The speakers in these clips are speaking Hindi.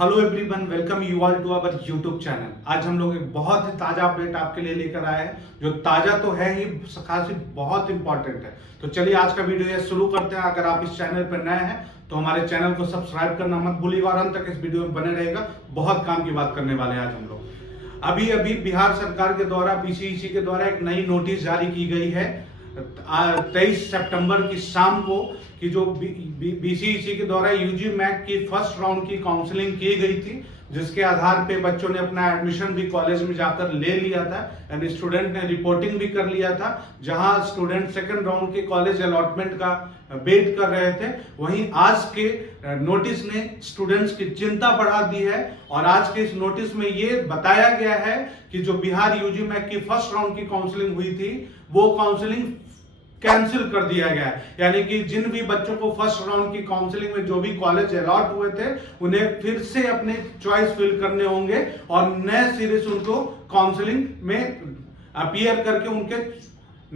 Hello everyone, welcome you all to our YouTube channel. आज हम लोग एक बहुत ही ताजा अपडेट आपके लिए लेकर आए हैं, जो ताजा तो है ही, खासी बहुत इंपॉर्टेंट है। तो चलिए आज का वीडियो ये शुरू करते हैं। अगर आप इस चैनल पर नए हैं तो हमारे चैनल को सब्सक्राइब करना मत भूलिएगा और अंत तक इस वीडियो में बने रहेगा। बहुत काम की बात करने वाले हैं आज हम लोग। अभी अभी बिहार सरकार के द्वारा बीसीईसी के द्वारा एक नई नोटिस जारी की गई है 23 सितंबर की शाम को, कि जो बीसीईसी के द्वारा यूजी मैक की फर्स्ट राउंड की काउंसलिंग की गई थी, जिसके आधार पे बच्चों ने अपना एडमिशन भी कॉलेज में जाकर ले लिया था एंड स्टूडेंट ने रिपोर्टिंग भी कर लिया था। जहां स्टूडेंट सेकंड राउंड के कॉलेज अलॉटमेंट का वेट कर रहे थे, वहीं आज के नोटिस ने स्टूडेंट्स की चिंता बढ़ा दी है। और आज के इस नोटिस में ये बताया गया है कि जो बिहार यूजी मैक की फर्स्ट राउंड की काउंसलिंग हुई थी, वो काउंसलिंग कैंसिल कर दिया गया है। यानी कि जिन भी बच्चों को फर्स्ट राउंड की काउंसलिंग में जो भी कॉलेज अलॉट हुए थे, उन्हें फिर से अपने चॉइस फिल करने होंगे और नए सिरे से उनको काउंसलिंग में अपीयर करके उनके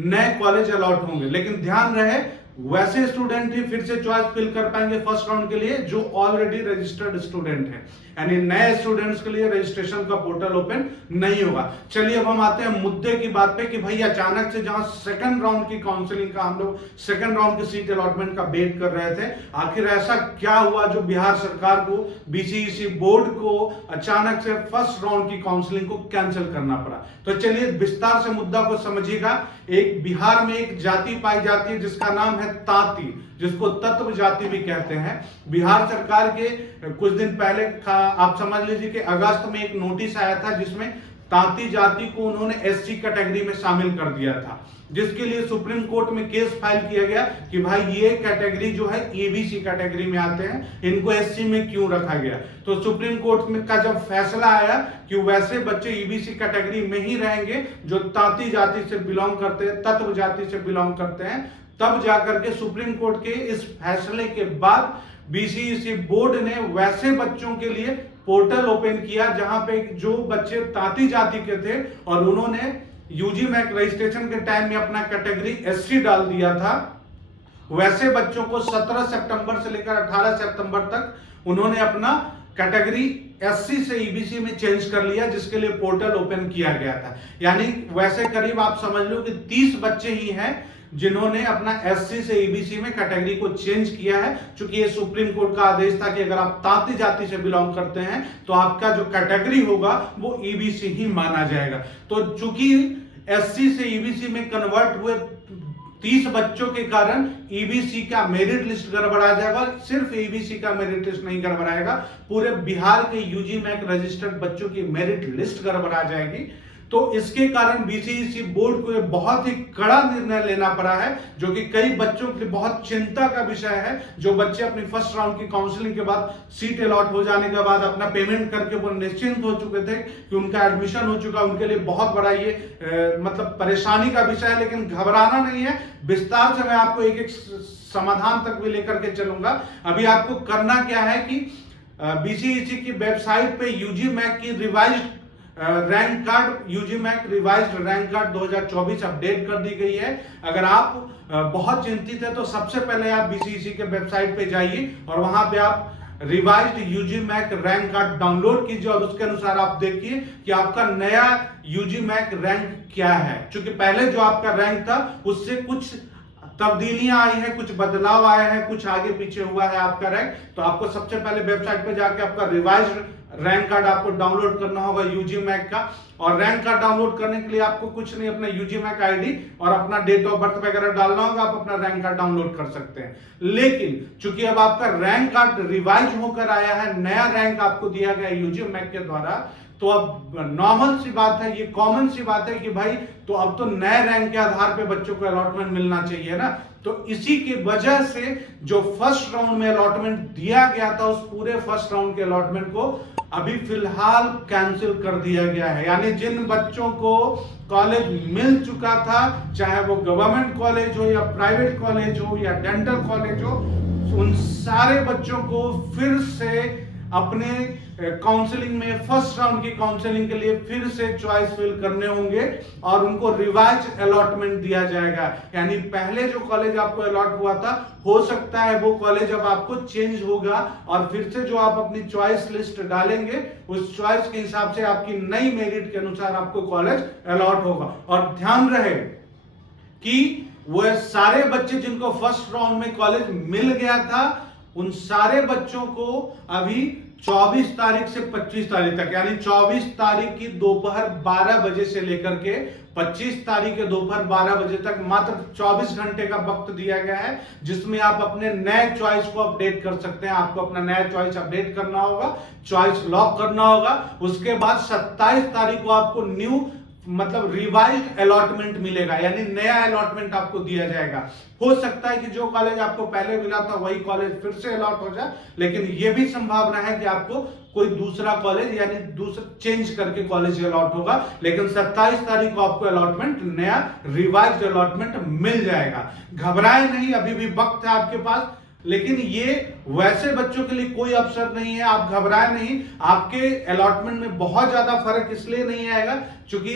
नए कॉलेज अलॉट होंगे। लेकिन ध्यान रहे, वैसे स्टूडेंट ही फिर से चॉइस फिल कर पाएंगे फर्स्ट राउंड के लिए जो ऑलरेडी रजिस्टर्ड स्टूडेंट हैं। यानी नए स्टूडेंट्स के लिए रजिस्ट्रेशन का पोर्टल ओपन नहीं होगा। चलिए अब हम आते हैं मुद्दे की बात पे कि भाई अचानक से जहां सेकंड राउंड की काउंसलिंग का हम लोग सेकंड राउंड की सीट अलॉटमेंट का वेट कर रहे थे, आखिर ऐसा क्या हुआ जो बिहार सरकार को, बीसीईसी बोर्ड को अचानक से फर्स्ट राउंड की काउंसलिंग को कैंसिल करना पड़ा। तो चलिए विस्तार से मुद्दा को समझिएगा। एक बिहार में एक जाति पाई जाती है जिसका नाम है तांती, जिसको तत्व जाति भी कहते हैं। बिहार सरकार के कुछ दिन पहले आप समझ लीजिए कि अगस्त में एक नोटिस आया था जिसमें तांती जाति को उन्होंने एससी कैटेगरी में शामिल कर दिया था, जिसके लिए सुप्रीम कोर्ट में केस फाइल किया गया कि भाई ये कैटेगरी जो है ईबीसी कैटेगरी में आते हैं, इनको एससी में क्यों रखा गया। तो सुप्रीम कोर्ट में का जब फैसला आया कि वैसे बच्चे ईबीसी कैटेगरी में ही रहेंगे जो तांती जाति से बिलोंग करते हैं, तत्व जाति से बिलोंग करते हैं, तब जाकर के सुप्रीम कोर्ट के इस फैसले के बाद बीसीईसी बोर्ड ने वैसे बच्चों के लिए पोर्टल ओपन किया जहां पे जो बच्चे तांती जाति के थे और उन्होंने यूजी मैक रजिस्ट्रेशन के टाइम में अपना कैटेगरी एससी डाल दिया था, वैसे बच्चों को 17 सितंबर से लेकर 18 सितंबर तक उन्होंने अपना कैटेगरी एससी से ईबीसी में चेंज कर लिया, जिसके लिए पोर्टल ओपन किया गया था। यानी वैसे करीब आप समझ लो कि 30 बच्चे ही हैं जिन्होंने अपना एससी से ईबीसी में कैटेगरी को चेंज किया है। चूंकि ये सुप्रीम कोर्ट का आदेश था कि अगर आप तांती जाति से बिलोंग करते हैं तो आपका जो कैटेगरी होगा वो ईबीसी ही माना जाएगा। तो चूंकि एससी से ईबीसी में कन्वर्ट हुए 30 बच्चों के कारण ईबीसी का मेरिट लिस्ट गड़बड़ा जाएगा। सिर्फ ईबीसी का मेरिट लिस्ट नहीं गड़बड़ाएगा, पूरे बिहार के यूजी मैक रजिस्टर्ड बच्चों की मेरिट लिस्ट गड़बड़ा जाएगी। तो इसके कारण बीसीईसी बोर्ड को बहुत ही कड़ा निर्णय लेना पड़ा है, जो कि कई बच्चों के लिए बहुत चिंता का विषय है। जो बच्चे अपनी फर्स्ट राउंड की काउंसलिंग के बाद सीट अलॉट हो जाने के बाद अपना पेमेंट करके वो निश्चिंत हो चुके थे कि उनका एडमिशन हो चुका, उनके लिए बहुत बड़ा ये मतलब परेशानी का विषय है। लेकिन घबराना नहीं है, विस्तार से मैं आपको एक एक समाधान तक भी लेकर के चलूंगा। अभी आपको करना क्या है कि बीसीईसी की वेबसाइट पे यूजी मैक की revised rank card, UG MAC revised rank card 2024 update कर दी गई है। अगर आप बहुत चिंतित है तो सबसे पहले आप बीसीईसी के वेबसाइट पे जाइए और वहां पे आप revised UG MAC rank card download कीजिए और उसके अनुसार आप देखिए कि आपका नया यूजी मैक रैंक क्या है। क्योंकि पहले जो आपका रैंक था उससे कुछ तब्दीलियां आई हैं, कुछ बदलाव आए हैं, कुछ आगे पीछे हुआ है आपका रैंक। तो आपको सबसे पहले वेबसाइट पे जाके आपका रिवाइज्ड रैंक कार्ड आपको डाउनलोड करना होगा यूजी मैक का। और रैंक कार्ड डाउनलोड करने के लिए आपको कुछ नहीं, अपना यूजी मैक आईडी और अपना डेट ऑफ बर्थ वगैरह डालना होगा, आप अपना रैंक कार्ड डाउनलोड कर सकते हैं। लेकिन चूंकि अब आपका रैंक कार्ड रिवाइज होकर आया है, नया रैंक आपको दिया गया यूजी मैक के द्वारा, तो अब नॉर्मल सी बात है, ये कॉमन सी बात है कि भाई तो अब तो नए रैंक के आधार पे बच्चों को अलॉटमेंट मिलना चाहिए ना। तो इसी की वजह से जो फर्स्ट राउंड में अलॉटमेंट दिया गया था, उस पूरे फर्स्ट राउंड के अलॉटमेंट को अभी फिलहाल कैंसिल कर दिया गया है। यानी जिन बच्चों को कॉलेज मिल चुका था, चाहे वो गवर्नमेंट कॉलेज हो या प्राइवेट कॉलेज हो या डेंटल कॉलेज हो, उन सारे बच्चों को फिर से अपने काउंसलिंग में फर्स्ट राउंड की काउंसलिंग के लिए फिर से चॉइस फिल करने होंगे और उनको रिवाइज अलॉटमेंट दिया जाएगा। यानी पहले जो कॉलेज आपको अलॉट हुआ था, हो सकता है वो कॉलेज अब आपको चेंज होगा और फिर से जो आप अपनी चॉइस लिस्ट डालेंगे उस चॉइस के हिसाब से आपकी नई मेरिट के अनुसार आपको कॉलेज अलॉट होगा। और ध्यान रहे कि वो सारे बच्चे जिनको फर्स्ट राउंड में कॉलेज मिल गया था, उन सारे बच्चों को अभी 24 तारीख से 25 तारीख तक, यानी 24 तारीख की दोपहर 12 बजे से लेकर के 25 तारीख के दोपहर 12 बजे तक मात्र 24 घंटे का वक्त दिया गया है, जिसमें आप अपने नए चॉइस को अपडेट कर सकते हैं। आपको अपना नया चॉइस अपडेट करना होगा, चॉइस लॉक करना होगा। उसके बाद 27 तारीख को आपको न्यू मतलब रिवाइज्ड अलॉटमेंट मिलेगा, यानी नया अलॉटमेंट आपको दिया जाएगा। हो सकता है कि जो कॉलेज आपको पहले मिला था वही कॉलेज फिर से अलॉट हो जाए, लेकिन यह भी संभावना है कि आपको कोई दूसरा कॉलेज यानी दूसरा चेंज करके कॉलेज अलॉट होगा। लेकिन 27 तारीख को आपको अलॉटमेंट, नया रिवाइज्ड अलॉटमेंट मिल जाएगा। घबराए नहीं, अभी भी वक्त है आपके पास। लेकिन ये वैसे बच्चों के लिए कोई अवसर नहीं है, आप घबराए नहीं। आपके अलॉटमेंट में बहुत ज्यादा फर्क इसलिए नहीं आएगा क्योंकि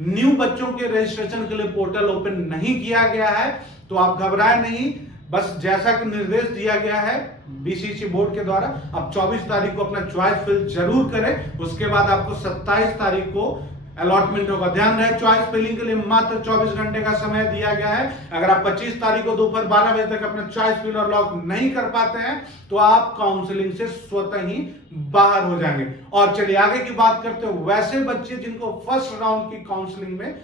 न्यू बच्चों के रजिस्ट्रेशन के लिए पोर्टल ओपन नहीं किया गया है, तो आप घबराए नहीं। बस जैसा कि निर्देश दिया गया है बीसीसी बोर्ड के द्वारा, अब 24 तारीख को अपना चॉइस फिल जरूर करें। उसके बाद आपको 27 तारीख को अलॉटमेंट होगा। ध्यान रहे, चॉइस फिलिंग के लिए मात्र 24 घंटे का समय दिया गया है। अगर आप 25 तारीख को दोपहर 12 बजे तक अपना चॉइस फिल और लॉक नहीं कर पाते हैं तो आप काउंसलिंग से स्वतः ही बाहर हो जाएंगे। और चलिए आगे की बात करते हैं। वैसे बच्चे जिनको फर्स्ट राउंड की काउंसलिंग में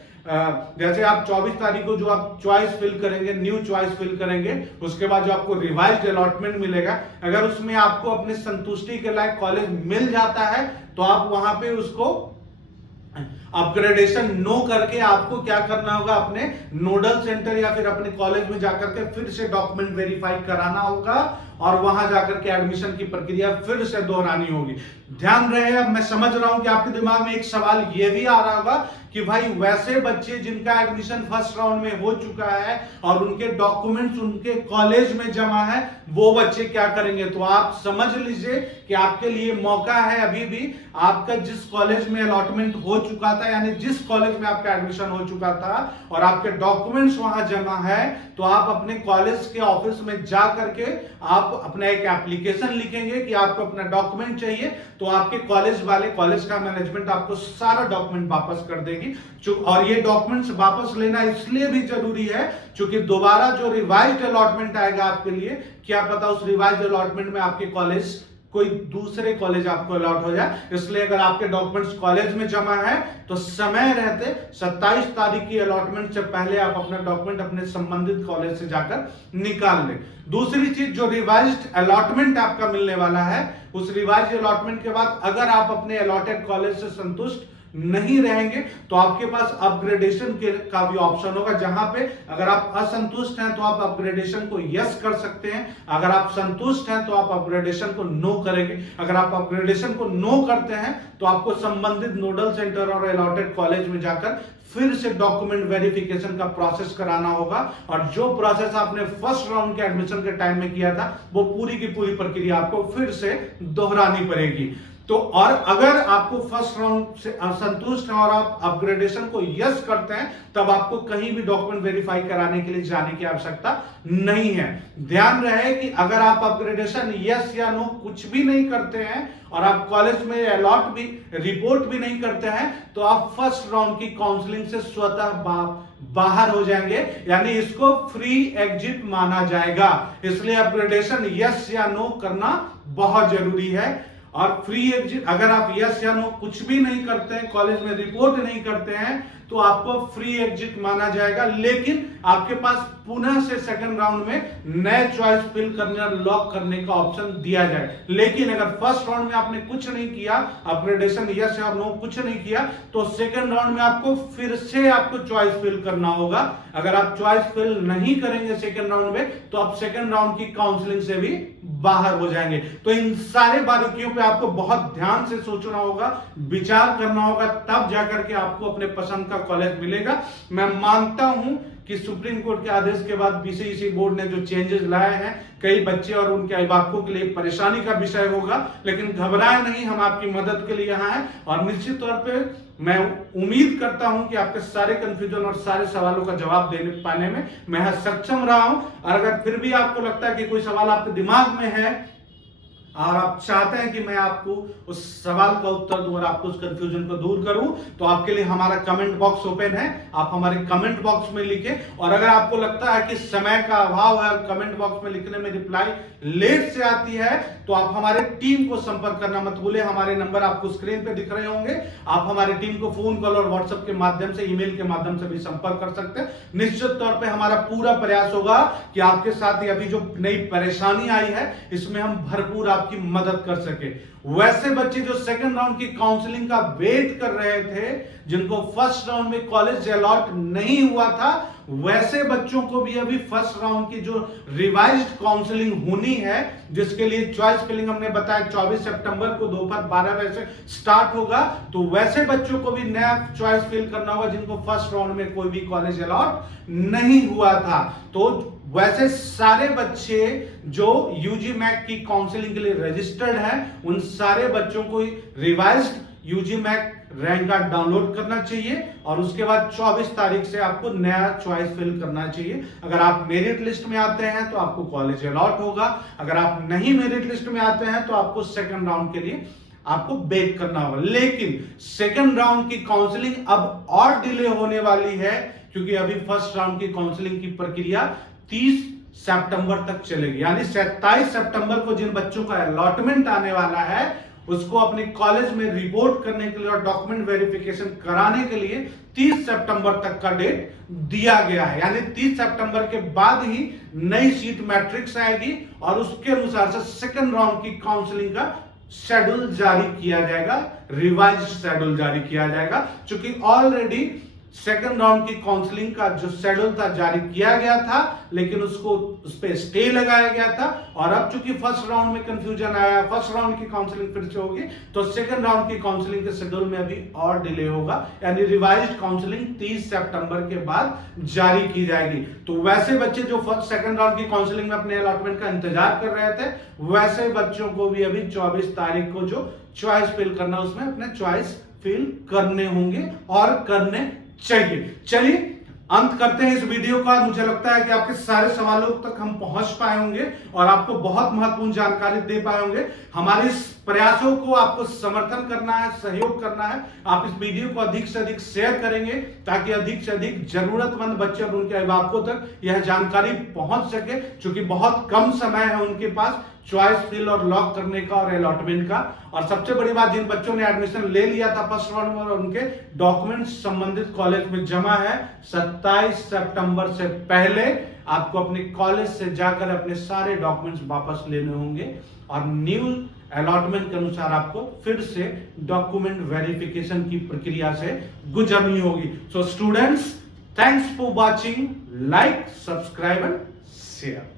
जैसे आप 24 तारीख को जो आप चॉइस फिल करेंगे, न्यू चॉइस फिल करेंगे, उसके बाद जो आपको रिवाइज्ड अलॉटमेंट मिलेगा, अगर उसमें आपको अपने संतुष्टि के लायक कॉलेज मिल जाता है तो आप वहां पे उसको अपग्रेडेशन नो करके आपको क्या करना होगा, अपने नोडल सेंटर या फिर अपने कॉलेज में जाकर के फिर से डॉक्यूमेंट वेरीफाई कराना होगा और वहां जाकर के एडमिशन की प्रक्रिया फिर से दोहरानी होगी। ध्यान रहे, अब मैं समझ रहा हूं कि आपके दिमाग में एक सवाल यह भी आ रहा होगा कि भाई वैसे बच्चे जिनका एडमिशन फर्स्ट राउंड में हो चुका है और उनके डॉक्यूमेंट्स उनके कॉलेज में जमा है, वो बच्चे क्या करेंगे? तो आप समझ लीजिए कि आपके लिए मौका है अभी भी। आपका जिस कॉलेज में अलॉटमेंट हो चुका था, यानी जिस कॉलेज में आपका एडमिशन हो चुका था और आपके डॉक्यूमेंट्स वहां जमा है, तो आप अपने कॉलेज के ऑफिस में जा करके आप अपना एक एप्लीकेशन लिखेंगे कि आपको अपना डॉक्यूमेंट चाहिए, तो आपके कॉलेज वाले, कॉलेज का मैनेजमेंट आपको सारा डॉक्यूमेंट वापस कर देगी। और ये डॉक्यूमेंट्स वापस लेना इसलिए भी जरूरी है क्योंकि दोबारा जो रिवाइज्ड अलॉटमेंट आएगा आपके लिए, क्या पता उस रिवाइज्ड अलॉटमेंट में आपके कॉलेज कोई दूसरे कॉलेज आपको अलॉट हो जाए। इसलिए अगर आपके डॉक्यूमेंट्स कॉलेज में जमा है तो समय रहते 27 तारीख की अलॉटमेंट से पहले आप अपना डॉक्यूमेंट अपने संबंधित कॉलेज से जाकर निकाल लें। दूसरी चीज, जो रिवाइज्ड अलॉटमेंट आपका मिलने वाला है, उस रिवाइज्ड अलॉटमेंट के बाद अगर आप अपने अलॉटेड कॉलेज से संतुष्ट नहीं रहेंगे तो आपके पास अपग्रेडेशन का भी ऑप्शन होगा, जहां पे अगर आप असंतुष्ट हैं तो आप अपग्रेडेशन को यस कर सकते हैं, अगर आप संतुष्ट हैं तो आप अपग्रेडेशन को नो करेंगे। अगर आप अपग्रेडेशन को नो करते हैं तो आपको संबंधित नोडल सेंटर और अलॉटेड कॉलेज में जाकर फिर से डॉक्यूमेंट वेरिफिकेशन का प्रोसेस कराना होगा और जो प्रोसेस आपने फर्स्ट राउंड के एडमिशन के टाइम में किया था वो पूरी की पूरी प्रक्रिया आपको फिर से दोहरानी पड़ेगी। तो और अगर आपको फर्स्ट राउंड से असंतुष्ट है और आप अपग्रेडेशन को यस करते हैं, तब आपको कहीं भी डॉक्यूमेंट वेरीफाई कराने के लिए जाने की आवश्यकता नहीं है। ध्यान रहे कि अगर आप अपग्रेडेशन यस या नो कुछ भी नहीं करते हैं और आप कॉलेज में अलॉट भी रिपोर्ट भी नहीं करते हैं, तो आप फर्स्ट राउंड की काउंसलिंग से स्वतः बाहर हो जाएंगे, यानी इसको फ्री एग्जिट माना जाएगा। इसलिए अपग्रेडेशन यस या नो करना बहुत जरूरी है। और फ्री एग्जिट, अगर आप यस या नो कुछ भी नहीं करते हैं, कॉलेज में रिपोर्ट नहीं करते हैं, तो आपको फ्री एग्जिट माना जाएगा। लेकिन आपके पास पुनः से सेकंड राउंड में नए चॉइस फिल करने और लॉक करने का ऑप्शन दिया जाए। लेकिन अगर फर्स्ट राउंड में आपने कुछ नहीं किया, अपग्रेडेशन यस या नो कुछ नहीं किया, तो सेकंड राउंड में आपको फिर से आपको चॉइस फिल करना होगा। अगर आप चॉइस फिल नहीं करेंगे सेकंड राउंड में, तो आप सेकंड राउंड की काउंसलिंग से भी बाहर हो जाएंगे। तो इन सारे बारीकियों पे आपको बहुत ध्यान से सोचना होगा, विचार करना होगा, तब जाकर के आपको अपने पसंद का कॉलेज मिलेगा। मैं मानता हूं कि सुप्रीम कोर्ट के आदेश के बाद बीसीईसी बोर्ड ने जो चेंजेस लाए हैं कई बच्चे और उनके अभिभावकों के लिए परेशानी का विषय होगा, लेकिन घबराए नहीं, हम आपकी मदद के लिए यहाँ हैं और निश्चित तौर पे मैं उम्मीद करता हूं कि आपके सारे कंफ्यूजन और सारे सवालों का जवाब देने पाने में मैं सक्षम रहा हूं। और अगर फिर भी आपको लगता है कि कोई सवाल आपके दिमाग में है और आप चाहते हैं कि मैं आपको उस सवाल का उत्तर दूं और आपको उस कंफ्यूजन को दूर करूं, तो आपके लिए हमारा कमेंट बॉक्स ओपन है, आप हमारे कमेंट बॉक्स में लिखें। और अगर आपको लगता है कि समय का अभाव है और कमेंट बॉक्स में लिखने में रिप्लाई लेट से आती है, तो आप हमारे टीम को संपर्क करना मत भूलें। हमारे नंबर आपको स्क्रीन पे दिख रहे होंगे, आप हमारे टीम को फोन कॉल और व्हाट्सएप के माध्यम से, ईमेल के माध्यम से भी संपर्क कर सकते हैं। निश्चित तौर पे हमारा पूरा प्रयास होगा कि आपके साथ ये अभी जो नई परेशानी आई है इसमें हम भरपूर आपकी मदद कर सके। वैसे बच्चे जो सेकंड राउंड की काउंसलिंग का वेट कर रहे थे, जिनको फर्स्ट राउंड में कॉलेज अलॉट नहीं हुआ था, वैसे बच्चों को भी अभी फर्स्ट राउंड की जो रिवाइज्ड काउंसलिंग होनी है, जिसके लिए चॉइस फिलिंग हमने बताया 24 सितंबर को दोपहर 12 बजे से स्टार्ट होगा, तो वैसे बच्चों को भी नया चॉइस फिल करना होगा जिनको फर्स्ट राउंड में कोई भी कॉलेज अलॉट नहीं हुआ था। तो वैसे सारे बच्चे जो यूजी मैक की काउंसलिंग के लिए रजिस्टर्ड हैं, उन सारे बच्चों को revised UG MAC rank card download करना चाहिए और उसके बाद 24 तारीख से आपको नया चॉइस फिल करना चाहिए। अगर आप मेरिट लिस्ट में आते हैं तो आपको कॉलेज अलॉट होगा, अगर आप नहीं मेरिट लिस्ट में आते हैं तो आपको सेकंड राउंड के लिए आपको वेट करना होगा। लेकिन सेकंड राउंड की काउंसलिंग अब और डिले होने वाली है, क्योंकि अभी फर्स्ट राउंड की काउंसलिंग की प्रक्रिया 30 सितंबर तक चलेगी। यानी 27 सितंबर को जिन बच्चों का अलॉटमेंट आने वाला है उसको अपने कॉलेज में रिपोर्ट करने के लिए और डॉक्यूमेंट वेरिफिकेशन कराने के लिए 30 सितंबर तक का डेट दिया गया है। यानी 30 सितंबर के बाद ही नई सीट मैट्रिक्स आएगी और उसके अनुसार से सेकंड राउंड की काउंसलिंग का शेड्यूल जारी किया जाएगा, रिवाइज शेड्यूल जारी किया जाएगा। क्योंकि ऑलरेडी सेकंड राउंड की काउंसलिंग का जो शेड्यूल था जारी किया गया था, लेकिन उसको उस पे स्टे लगाया गया था। और अब चूंकि फर्स्ट राउंड में कंफ्यूजन आया, फर्स्ट राउंड की काउंसलिंग फिर से होगी, तो सेकंड राउंड की काउंसलिंग के शेड्यूल में अभी और डिले होगा। यानी रिवाइज्ड काउंसलिंग 30 सितंबर के बाद जारी की जाएगी। तो वैसे बच्चे जो फर्स्ट सेकंड राउंड की काउंसलिंग में अपने अलॉटमेंट का इंतजार कर रहे थे, वैसे बच्चों को भी अभी 24 तारीख को जो चॉइस फिल करना, उसमें अपने चॉइस फिल करने होंगे और करने चाहिए। चलिए अंत करते हैं इस वीडियो का। मुझे लगता है कि आपके सारे सवालों तक हम पहुंच पाए होंगे और आपको बहुत महत्वपूर्ण जानकारी दे पाए होंगे। हमारे इस प्रयासों को आपको समर्थन करना है, सहयोग करना है। आप इस वीडियो को अधिक से अधिक शेयर करेंगे ताकि अधिक से अधिक जरूरतमंद बच्चे और उनके अभिभावकों तक यह जानकारी पहुंच सके, क्योंकि बहुत कम समय है उनके पास चॉइस फिल और लॉक करने का और अलॉटमेंट का। और सबसे बड़ी बात, जिन बच्चों ने एडमिशन ले लिया था फर्स्ट राउंड में और उनके डॉक्यूमेंट्स संबंधित कॉलेज में जमा है, 27 सितंबर से पहले आपको अपने कॉलेज से जाकर अपने सारे डॉक्यूमेंट्स वापस लेने होंगे और न्यू अलॉटमेंट के अनुसार आपको फिर से डॉक्यूमेंट वेरिफिकेशन की प्रक्रिया से गुजरनी होगी। So students, thanks for watching, like, subscribe and share.